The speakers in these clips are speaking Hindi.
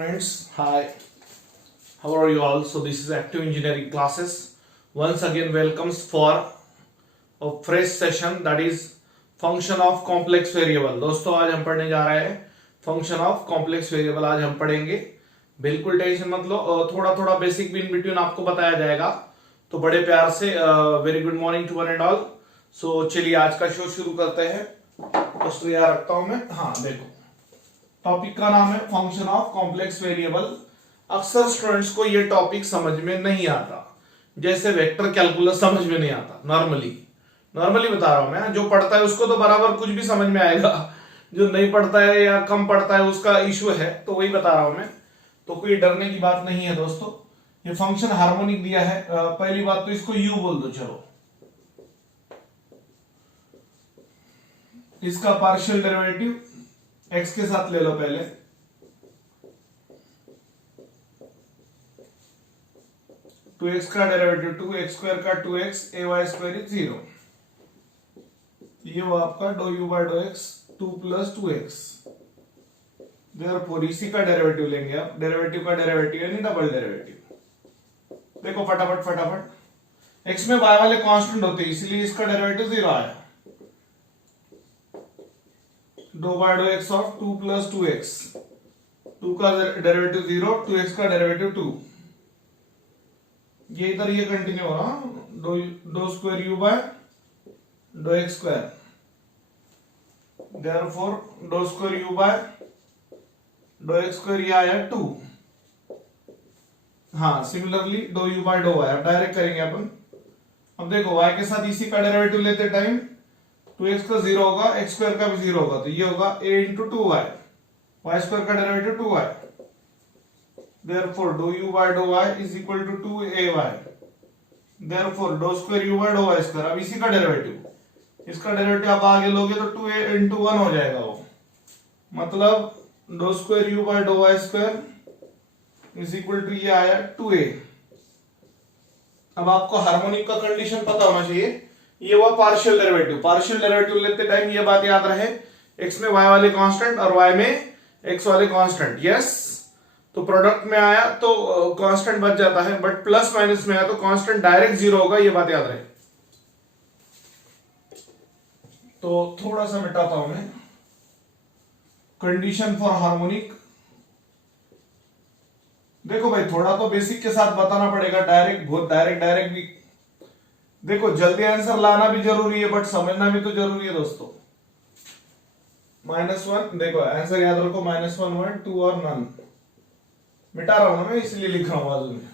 Friends, hi, how are you all? So this is active engineering classes. Once again welcomes for a fresh session, that is function of complex variable. दोस्तों आज हम पढ़ने जा रहे हैं फंक्शन ऑफ कॉम्प्लेक्स वेरिएबल। आज हम पढ़ेंगे, बिल्कुल टेंशन मत लो, थोड़ा थोड़ा बेसिक भी इन बिटवीन आपको बताया जाएगा। तो बड़े प्यार से very good morning to one and all. So चलिए आज का शो शुरू करते हैं। दोस्तों याद रखता हूं मैं, हाँ देखो टॉपिक का नाम है फंक्शन ऑफ कॉम्प्लेक्स वेरिएबल। अक्सर स्टूडेंट्स को ये टॉपिक समझ में नहीं आता, जैसे वेक्टर कैलकुलस समझ में नहीं आता। नॉर्मली बता रहा हूं मैं, जो पढ़ता है उसको तो बराबर कुछ भी समझ में आएगा, जो नहीं पढ़ता है या कम पढ़ता है उसका इश्यू है, तो वही बता रहा हूं मैं। तो कोई डरने की बात नहीं है दोस्तों। ये फंक्शन हार्मोनिक दिया है। पहली बात तो इसको यू बोल दो, चलो इसका पार्शियल डेरिवेटिव x के साथ ले लो पहले। टू एक्स का डेरिवेटिव 2x स्क्वायर का 2x ay स्क्वायर इज 0। ये वो आपका डो u by dough x 2 plus 2x। Therefore इसी का डेरिवेटिव लेंगे आप, डेरिवेटिव का डेरिवेटिव यानी डबल डेरिवेटिव। देखो फटाफट x में y वाले कांस्टेंट होते हैं, इसलिए इसका डेरिवेटिव 0 आया। डो by dough x of 2 plus 2x, 2 का डेरिवेटिव 0, 2x का डेरिवेटिव 2। ये इधर ये कंटिन्यू हो रहा, डो square u by dough x square. Therefore dough square u by dough x square ये आया 2। हाँ सिमिलरली डो यू बाय डो वाई। अब डायरेक्ट करेंगे अपन। अब देखो y के साथ इसी का डेरिवेटिव लेते टाइम 2x का 0 होगा, x स्क्वायर का भी 0 होगा, तो ये होगा a into 2y, y square का derivative 2y। Therefore doe u by dough y is equal to 2ay। Therefore dough square u by dough y square, अब इसी का डेरिवेटिव, इसका डेरिवेटिव आप आगे लोगे तो 2a इंटू 1 हो जाएगा वो, मतलब डो square u by dough y square is equal to ये आया 2a। अब आपको हार्मोनिक का कंडीशन पता होना चाहिए। ये हुआ पार्शियल डेरिवेटिव लेते टाइम ये बात याद रहे, x में y वाले कांस्टेंट और y में x वाले कांस्टेंट। यस, तो प्रोडक्ट में आया तो कांस्टेंट बच जाता है, बट प्लस माइनस में आया तो कांस्टेंट डायरेक्ट 0 होगा, ये बात याद रहे। तो थोड़ा सा मिटाता हूं मैं। कंडीशन फॉर हार्मोनिक, देखो भाई थोड़ा तो बेसिक के साथ बताना पड़ेगा, डायरेक्ट भी। देखो जल्दी आंसर लाना भी जरूरी है, बट समझना भी तो जरूरी है दोस्तों। -1, देखो आंसर याद रखो, -1 1 2 और नन। मिटा रहा हूं ना मैं, इसलिए लिख रहा हूं बाजू में।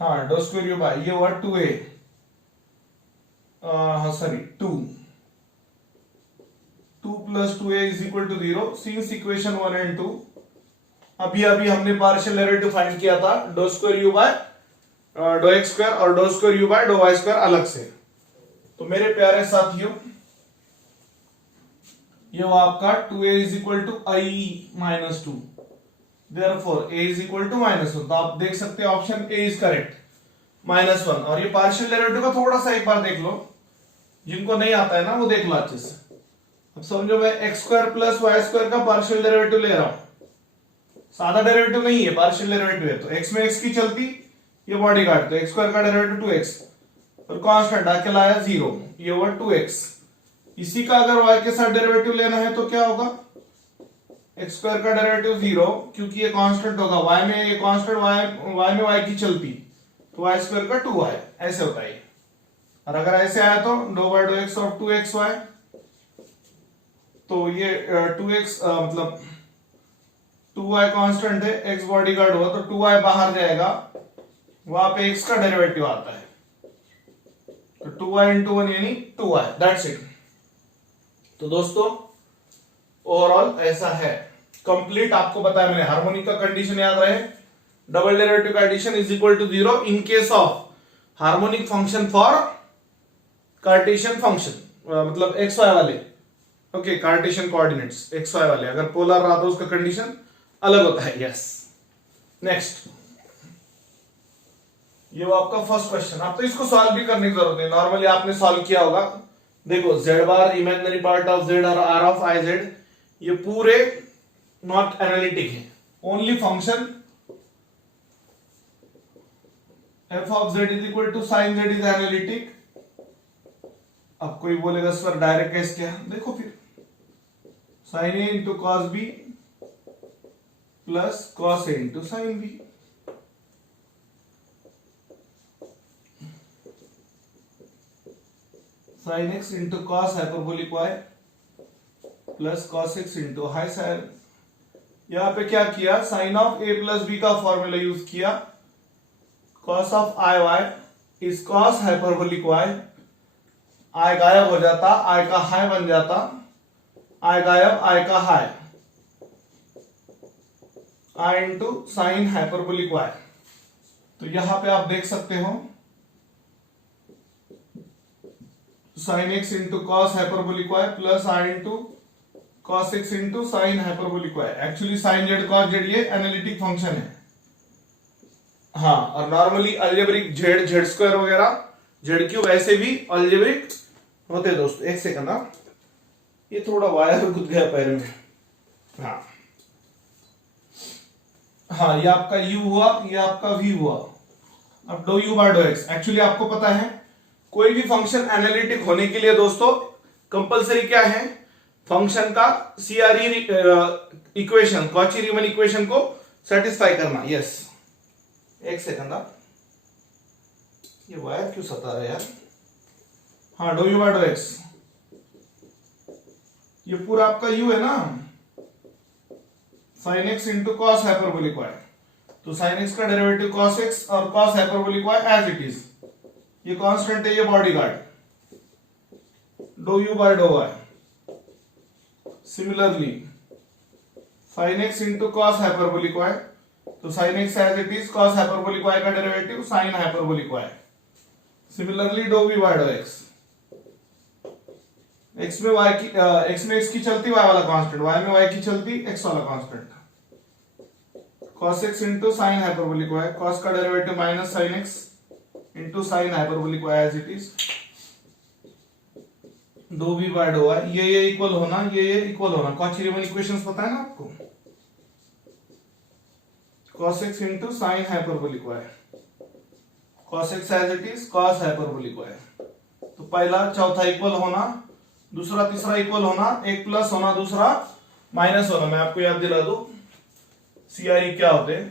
हाँ डो स्क्वायर यू बाय, ये हुआ 2a, sorry 2 plus 2a is equal to 0। Since equation 1 and 2 अभी हमने पार्शियल डेरिवेटिव फाइंड किया था, doe square u by dough x square और doe square u by dough y square अलग से। तो मेरे प्यारे साथियों, ये वो आपका 2a is equal to i minus 2। Therefore a is equal to -1। तो आप देख सकते हैं ऑप्शन a इज करेक्ट, -1। और ये पार्शियल डेरिवेटिव का थोड़ा सा एक बार देख लो, जिनको नहीं आता है ना वो देख लो अच्छे से। अब समझो मैं x square plus y square का पार्शियल डेरिवेटिव ले रहा हूं। सादा डेरिवेटिव नहीं है, पार्शियल डेरिवेटिव है, तो x में x की चलती, ये बॉडी काट दो, एक्स स्क्वायर का डेरिवेटिव 2x और कांस्टेंट आके लाया 0, ये हुआ 2x। इसी का अगर y के साथ डेरिवेटिव लेना है तो क्या होगा, एक्स स्क्वायर का डेरिवेटिव 0, क्योंकि ये कांस्टेंट होगा, y में ये कांस्टेंट, y में y की चलती, तो y स्क्वायर का 2y, ऐसे होता है। और अगर ऐसे आया तो डो by dough x of 2xy, तो ये 2x मतलब 2y कांस्टेंट है, x बॉडी गार्ड हुआ तो 2y बाहर जाएगा, वहां पे x का डेरिवेटिव आता है, तो 2y इंटू 1 यानी 2y, दैट्स इट। तो दोस्तों ओवरऑल ऐसा है, कंप्लीट आपको बताया मैंने। हार्मोनिक का कंडीशन याद रहे, double derivative condition is equal to 0 in case of harmonic function for cartesian function, मतलब एक्स वाई वाले, okay cartesian coordinates x y वाले। अगर पोलर रहा तो उसका कंडीशन अलग होता है। यस, नेक्स्ट, ये वो आपका फर्स्ट क्वेश्चन। आप तो इसको सॉल्व भी करने की जरूरत नहीं, नॉर्मली आपने सॉल्व किया होगा। देखो z bar imaginary part of z और r ऑफ i z, ये पूरे नॉट एनालिटिक है, only function f of z is equal to sine z is analytic. अब कोई बोलेगा सर डायरेक्ट केस क्या, देखो फिर sine a into cos b plus cos a into sine b। Sine x into cos hyperbolic y plus cos x into हाई साइन। यहां पे क्या किया, sine of a plus b का फॉर्मूला यूज किया। Cos of i y is cos hyperbolic y, i गायब हो जाता, आई का हाई बन जाता, आई गायब आई का हाई, i into sine hyperbolic y। तो यहां पे आप देख सकते हो sine x into cos hyperbolic y plus i into cos x into sine hyperbolic y। Actually sine z cos z ये एनालिटिक फंक्शन है। हाँ, और normally algebraic z z square वगैरह जेड क्यूब ऐसे भी अलजेब्रिक होते हैं दोस्तों। एक सेकंड, ये थोड़ा वायर घुस गया पैर में। हाँ हाँ, ये आपका u हुआ, ये आपका v हुआ। अब do u by do x। Actually आपको पता है कोई भी फंक्शन एनालिटिक होने के लिए दोस्तों कंपलसरी क्या है, फंक्शन का CRE equation, Cauchy Riemann equation को सेटिस्फाई करना। यस, एक सेकंड, ये वायर क्यों सता रहा है यार। हाँ, do u by do x, ये पूरा आपका u है ना, sine x into cos hyperbolic y। तो साइन x का डेरिवेटिव कॉस x और cos hyperbolic y as it is, ये कांस्टेंट है, ये bodyguard. Do u by dough y। Similarly sine x into cos hyperbolic y, तो sine x as it is, cos hyperbolic y का derivative sine hyperbolic y। Similarly do v by do x। x में y की x में x की चलती y वाला कांस्टेंट, y में y की चलती x वाला constant. cos x into sine hyperbolic y, cos का derivative minus sine x into sine hyperbolic y as it is. Do v by dough y, ये इक्वल होना, ये इक्वल होना। कॉची रीमन इक्वेशंस पता है ना आपको, cos x into sine hyperbolic y, cos x as it is, cos hyperbolic y। तो पहला चौथा इक्वल होना, दूसरा तीसरा इक्वल होना, एक प्लस होना, दूसरा माइनस होना। मैं आपको याद दिला दूं CRE क्या होते हैं।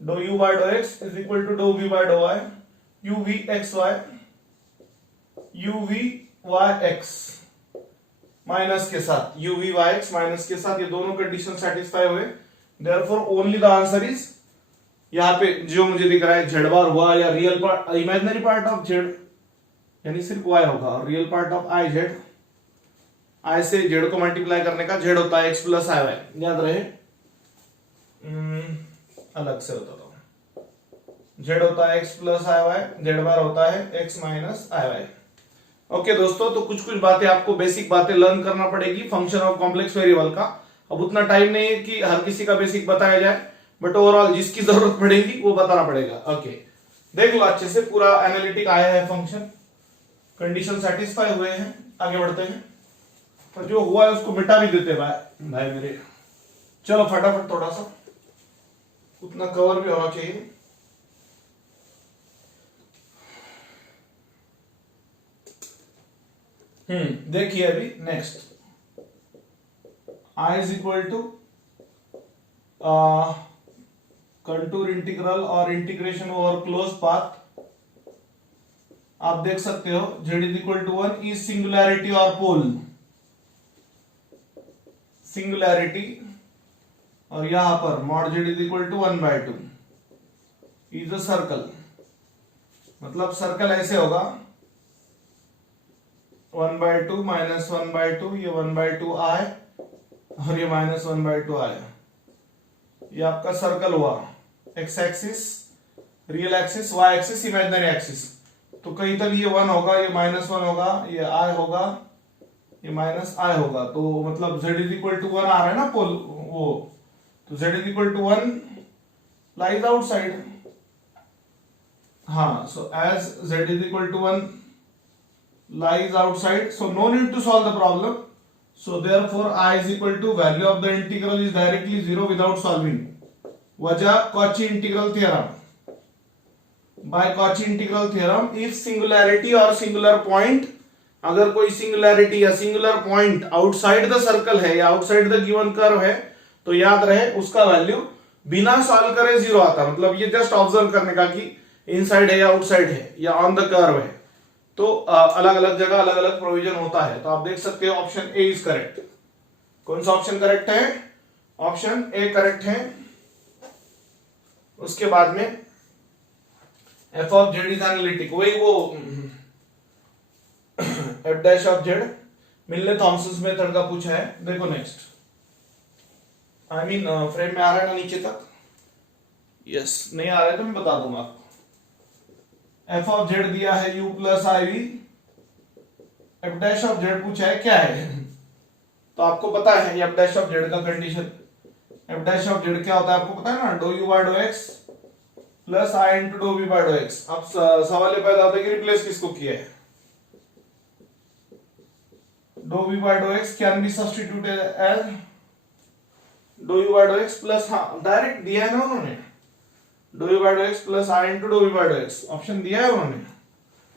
Do u by do x is equal to do v by dough y, u v x y, u v y x minus के साथ, u v y x minus के साथ, ये दोनों कंडीशन सेटिस्फाई हुए। Therefore only the answer is, यहाँ पे जो मुझे दिख रहा है जेड बार हुआ या real part, imaginary part of Z यानी सिर्फ y होगा, और real part of I Z, आई से जेड को मल्टीप्लाई करने का जेड होता है x प्लस आई वाई। याद रहे, अलग से होता था, जेड होता है x प्लस आई वाई, जेड बार होता है x माइनस आई वाई। ओके दोस्तों, तो कुछ कुछ बातें आपको बेसिक बातें लर्न करना पड़ेगी फंक्शन ऑफ कॉम्प्लेक्स वेरिएबल का। अब उतना टाइम नहीं है कि हर किसी का बेसिक बताया जाए, बट ओवरऑल जिसकी जरूरत पड़ेगी वो बताना पड़ेगा। ओके, देख लो अच्छे से, पूरा एनालिटिक आया है फंक्शन, कंडीशन सेटिस्फाई हुए हैं, आगे बढ़ते हैं। तो जो हुआ है उसको मिटा भी देते भाई मेरे। चलो फटाफट, थोड़ा सा उतना कवर भी होना चाहिए। देखिए अभी next, I is equal to contour integral और इंटीग्रेशन ओवर क्लोज पाथ। आप देख सकते हो z is equal to 1 is singularity और पोल, सिंगुलैरिटी, और यहां पर mod z is equal to 1/2 is a circle. मतलब सर्कल ऐसे होगा 1/2 माइनस 1/2, ये 1/2 आए और ये माइनस 1/2 आए। ये आपका सर्कल हुआ, x axis real axis, y axis imaginary axis. तो कहीं तक ये 1 होगा, ये -1 होगा, ये आई होगा, ये माइनस आई होगा। तो मतलब z इज इक्वल टू 1 आ रहा है ना पोल वो, तो z is equal to 1 lies outside. हाँ, so as z is equal to 1 lies outside, so no need to solve the problem, So therefore I is equal to value of the integral is directly 0 without solving. वजह Cauchy integral theorem. By Cauchy integral theorem, if singularity or singular point, अगर कोई सिंगुलैरिटी या singular point outside the circle है या आउटसाइड द गिवन कर्व है, तो याद रहे उसका वैल्यू बिना सॉल्व करे जीरो आता. मतलब ये जस्ट ऑब्जर्व करने का कि इनसाइड है या आउटसाइड है या ऑन द कर्व है, तो अलग अलग जगह अलग अलग प्रोविजन होता है. तो आप देख सकते हो ऑप्शन ए इज करेक्ट. कौन सा ऑप्शन करेक्ट है? ऑप्शन ए करेक्ट है. उसके बाद में F of z is analytic, वही वो एफ डैश ऑफ जेड मिलने थॉमसन मेथड का पूछा है. देखो नेक्स्ट, आई मीन फ्रेम में आ रहा है ना नीचे तक? यस, नहीं आ रहा है तो मैं बता दूंगा आपको. एफ ऑफ जेड दिया है u plus i v, f dash of z पूछा है क्या है, तो आपको पता है एफ डैश ऑफ जेड का condition. F dash of z क्या होता है आपको पता है ना, do u by dough x plus i into do v by dough x. अब सवाल ये पैदा होता है कि रिप्लेस किसको किया है. Do v by dough x can be substituted as do u by dough x plus, हाँ डायरेक्ट दिया है ना उन्होंने, do u by dough x plus i into do v by dough x. Option दिया है उन्होंने,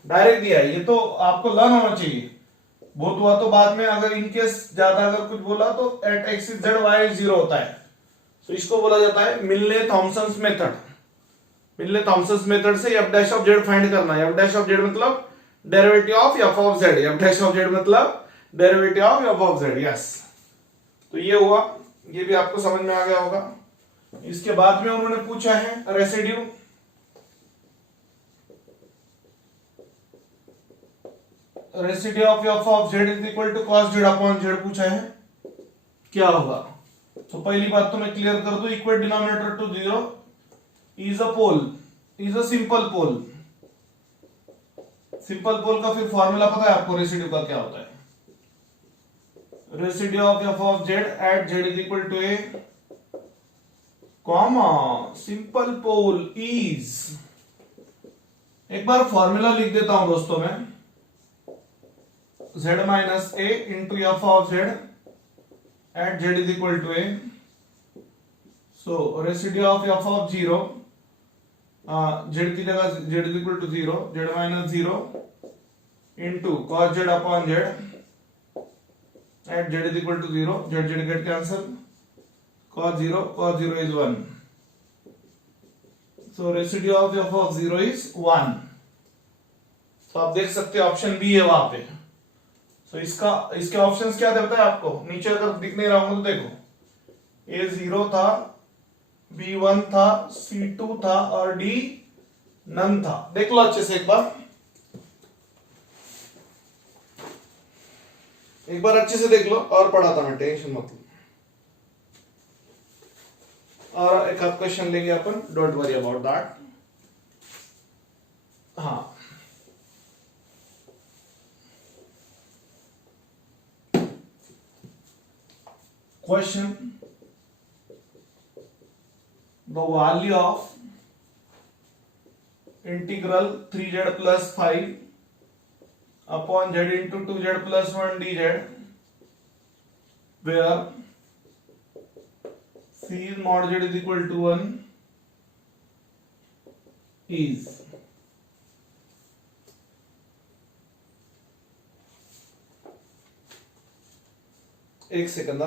डायरेक्ट दिया है. ये तो आपको लर्न होना चाहिए. बहुत हुआ तो बाद में अगर इनकेस ज्यादा अगर कुछ बोला तो at axis z y zero होता है, तो इसको बोला जाता है Milne Thomson method. Milne Thomson method से f dash of z find करना है. एफ डैश ऑफ जेड मतलब derivative of f of z. F dash of z मतलब derivative of f of z. Yes, तो ये हुआ, ये भी आपको समझ में आ गया होगा. इसके बाद में उन्होंने पूछा है residue. Residue of f of z is equal to cos z upon z पूछा है, क्या होगा. तो पहली बात तो मैं क्लियर कर दूं, equal denominator to zero is a pole, is a simple pole. Simple pole का फिर फॉर्मूला पता है आपको रेसिड्यू का क्या होता है. Residue of f of z at z is equal to a comma simple pole is, एक बार फॉर्मूला लिख देता हूं दोस्तों मैं, z minus a into f of z at z is equal to a. So residue of f of zero, z की जगह z is equal to zero, z minus zero into cos z upon z at z is equal to zero. Z Z get cancel, cos 0 is 1. So residue of f of 0 is 1. तो आप देख सकते हैं ऑप्शन बी है वहां पे. तो इसके ऑप्शंस क्या थे बताए आपको, नीचे अगर दिख नहीं रहा होगा तो देखो, A0 था, B1 था, C2 था और D नन था. देख लो अच्छे से एक बार अच्छे से देख लो. और पढ़ाता मैं, टेंशन मत लो. और एक आध क्वेश्चन लेंगे अपन, डोंट वरी अबाउट दैट. हाँ, question, the value of integral 3z plus 5 upon z into 2z plus 1 dz where C is mod z is equal to 1 is. एक second.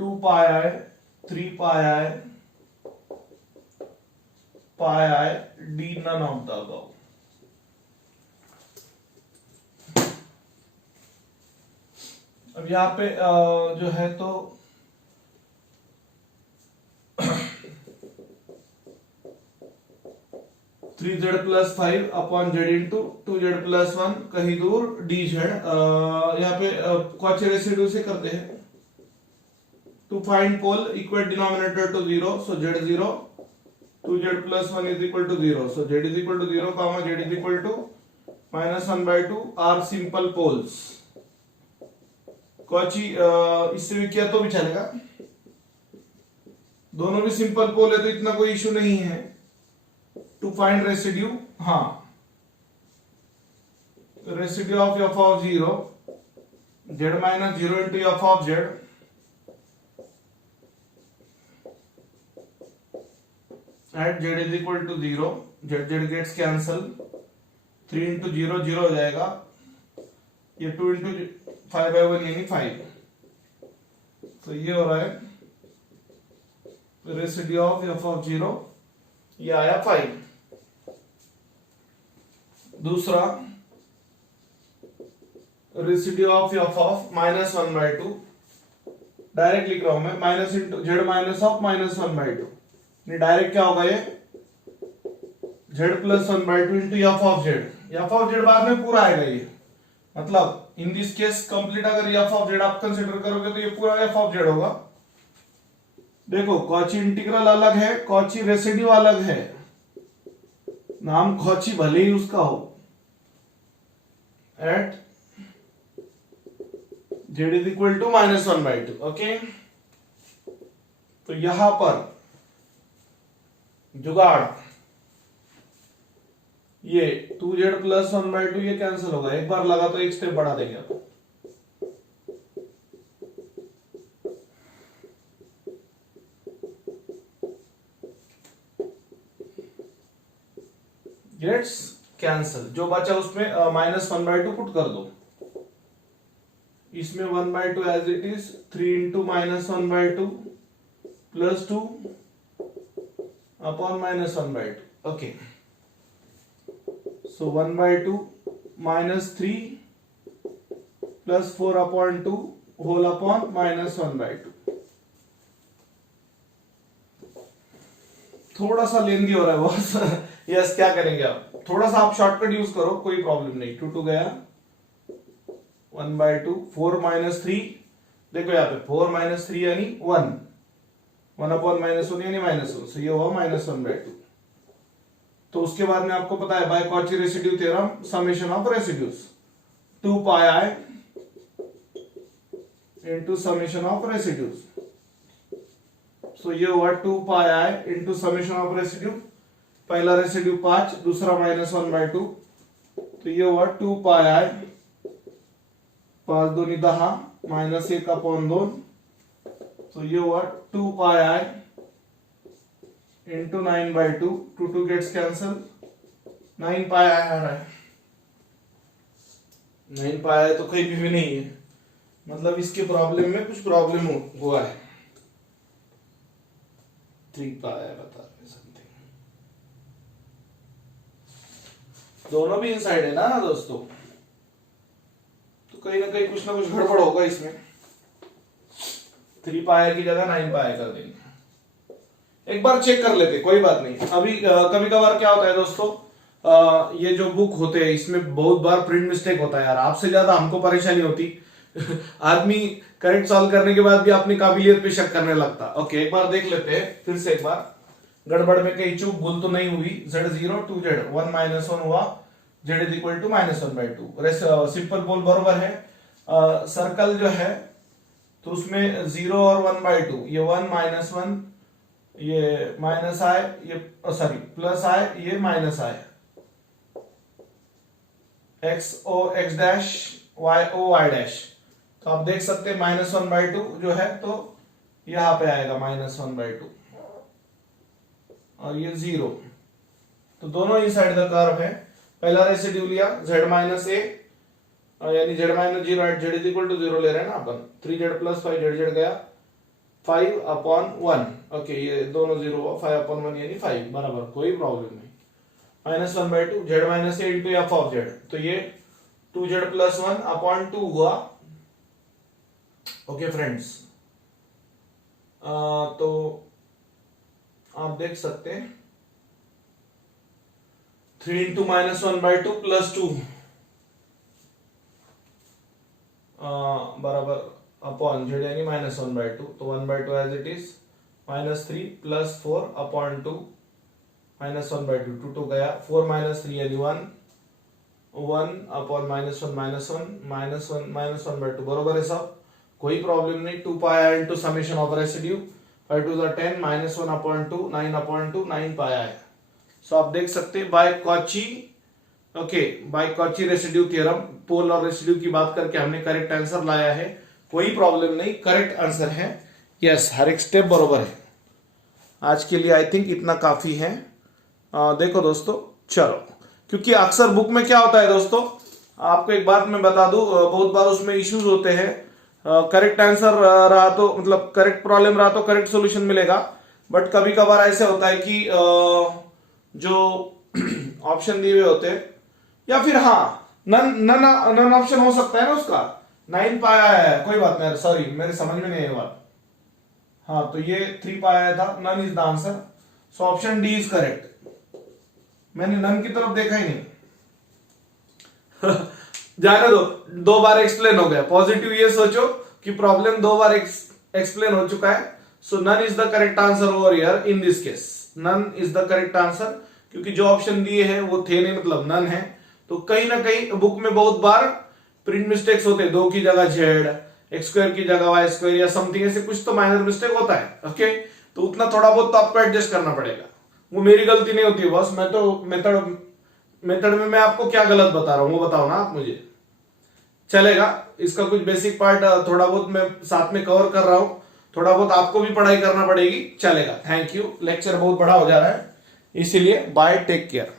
2 pi I 3 pi I pi I d none of the above. अब यहां पे जो है तो 3z plus 5 upon Z into 2z plus 1 कहीं दूर dz. यहाँ पे कॉची रेसिड्यू से करते हैं. To find pole equal denominator to 0, so z0 2z plus 1 is equal to 0, so z is equal to 0 comma z is equal to -1/2 are simple poles. Cauchy इससे भी किया तो भी चलेगा. दोनों भी सिंपल पोल है तो इतना कोई इशू नहीं है। टू फाइंड रेसिड्यू, हाँ, residue of f of zero, z minus zero into f of z at z is equal to zero, z z gets cancel, 3 into zero zero हो जाएगा, ये 2 इंटू 5/1 यानी 5, तो ये हो रहा है residue of f of zero, ये आया 5। दूसरा residue of f of -1/2, direct लिख रहा हूं मैं, minus into Z minus of -1/2, direct क्या होगा ये Z plus 1/2 into f of z, F of Z बाद में पूरा आएगा ये, मतलब इन दिस केस कंप्लीट अगर एफ ऑफ जेड आप कंसीडर करोगे तो ये पूरा एफ ऑफ जेड होगा। देखो कॉची इंटीग्रल अलग है, कॉची रेसिड्यू अलग है, नाम कॉची भले ही उसका हो, at z is equal to -1/2, okay. तो यहां पर जुगाड़, ये 2z प्लस 1/2 ये कैंसिल होगा, एक बार लगा तो एक स्टेप बढ़ा देंगे आप। गेट्स कैंसिल, जो बचा उसमें -1/2 पुट कर दो, इसमें 1/2 as it is, 3 into -1/2 plus 2 upon -1/2, okay. So 1/2 -3 plus 4/2 whole upon -1/2। थोड़ा सा लेंदी हो रहा है बॉस। यस, क्या करेंगे आप, थोड़ा सा आप शॉर्टकट यूज करो, कोई प्रॉब्लम नहीं। 2 गया, 1/2, 4 -3, देखो यहाँ पे 4 -3 यानी 1, 1/-1 यानी -1, so ये हुआ -1/2। तो उसके बाद में आपको पता है by Cauchy residue theorem, summation of residues 2 pi i into summation of residues, so ये हुआ 2 pi i into summation of residue, पहला रेसिड्यू 5, दूसरा -1/2, तो ये हुआ 2 पाई आई, 5 दूनी 10 -1/2, तो ये हुआ 2 pi i into 9/2, 2 gets cancel, 9 पाई आ रहा है, 9 पाई तो कहीं भी नहीं है, मतलब इसके प्रॉब्लम में कुछ प्रॉब्लम हुआ है। 3 पाई बता रहे समथिंग, दोनों भी इनसाइड है ना दोस्तों, तो कहीं ना कहीं कुछ ना कुछ गड़बड़ होगा इसमें। 3 पाई की जगह 9 पाई कर देंगे, एक बार चेक कर लेते, कोई बात नहीं। अभी कभी कभार क्या होता है दोस्तों, ये जो बुक होते हैं इसमें बहुत बार प्रिंट मिस्टेक होता है यार, आपसे ज्यादा हमको परेशानी होती। आदमी करेक्ट सॉल्व करने के बाद भी अपनी काबिलियत पे शक करने लगता। ओके, एक बार देख लेते हैं फिर से एक बार, गड़बड़ में कहीं चूक भूल तो नहीं हुई। Z0 2z 1 -1 हुआ, z is equal to -1/2, simple pole बरोबर है। सर्कल जो है तो उसमें 0 और 1/2, ये 1 -1, ये माइनस आए, ये सॉरी प्लस आए, ये माइनस आए, x o x dash y o y dash, तो आप देख सकते हैं -1/2 जो है तो यहां पे आएगा -1/2 और ये 0, तो दोनों इनसाइड द कर्व है। पहला रेसिड्यू लिया z माइनस ए, यानी z minus 0 at z is equal to 0 ले रहे हैं ना अपन, 3z प्लस 5z गया 5/1, ओके, ये दोनों 0 हुआ, 5/1 यानी 5 बराबर, कोई प्रॉब्लम नहीं। -1/2 z minus a into f of Z, तो ये 2z प्लस 1/2 हुआ। ओके फ्रेंड्स, तो आप देख सकते हैं 3 इंटू -1/2 प्लस 2 बराबर अपॉन जेड यानी -1/2, तो 1/2 एज इट इज, -3 प्लस 4/2 -1/2, 2 गया, 4 -3 यानी 1, 1/(-1 -1/2 बरोबर है सब, कोई प्रॉब्लम नहीं। 2 pi into summation of residue, 5 to 10 -1/2 9/2 9 पाया है। सो आप देख सकते हैं by Cauchy, okay, by Cauchy residue theorem, pole और रेसिड्यू की बात करके हमने करेक्ट आंसर लाया है। कोई प्रॉब्लम नहीं, करेक्ट आंसर है। यस, हर एक स्टेप बरोबर है। आज के लिए आई थिंक इतना काफी है। देखो दोस्तों, चलो, क्योंकि अक्सर बुक में क्या होता है दोस्तों, आपको एक बात मैं बता दूं, बहुत बार उसमें इश्यूज होते हैं। करेक्ट आंसर रहा तो मतलब करेक्ट प्रॉब्लम रहा तो करेक्ट सॉल्यूशन मिलेगा, बट कभी कभार ऐसे होता है कि जो ऑप्शन दिए हुए होते हैं, या फिर हाँ, नन नन नन ऑप्शन हो सकता है ना उसका। 9 पाया है, कोई बात नहीं, सॉरी मेरे समझ में नहीं है बात। हाँ, तो ये 3 पाया था, none is the answer. So option D is correct. मैंने नन की तरफ देखा ही नहीं। जाने दो, 2 बार एक्सप्लेन हो गया। पॉजिटिव ये सोचो कि प्रॉब्लम 2 बार एक्सप्लेन हो चुका है। So none is the correct answer over here in this case. None is the correct answer, क्योंकि जो ऑप्शन दिए हैं वो थे नहीं, मतलब नन है। तो कहीं ना कहीं बुक में बहुत बार प्रिंट मिस्टेक्स होते हैं, 2 की जगह जेड, एक्स स्क्वायर की जगह वाई स्क्वायर या समथिंग, ऐसे कुछ तो माइनर मिस्टेक होता है। ओके, तो उतना थोड़ा बहुत तो आपको एडजस्ट करना पड़ेगा। वो मेरी गलती नहीं होती है बॉस, मैं तो मेथड में मैं आपको क्या गलत बता रहा हूं वो बताओ ना आप मुझे। चलेगा, इसका कुछ बेसिक पार्ट थोड़ा बहुत मैं साथ में कवर कर रहा हूं, थोड़ा बहुत आपको भी पढ़ाई करना पड़ेगी। चलेगा, थैंक यू। लेक्चर बहुत बड़ा हो जा रहा है, इसीलिए बाय, टेक केयर।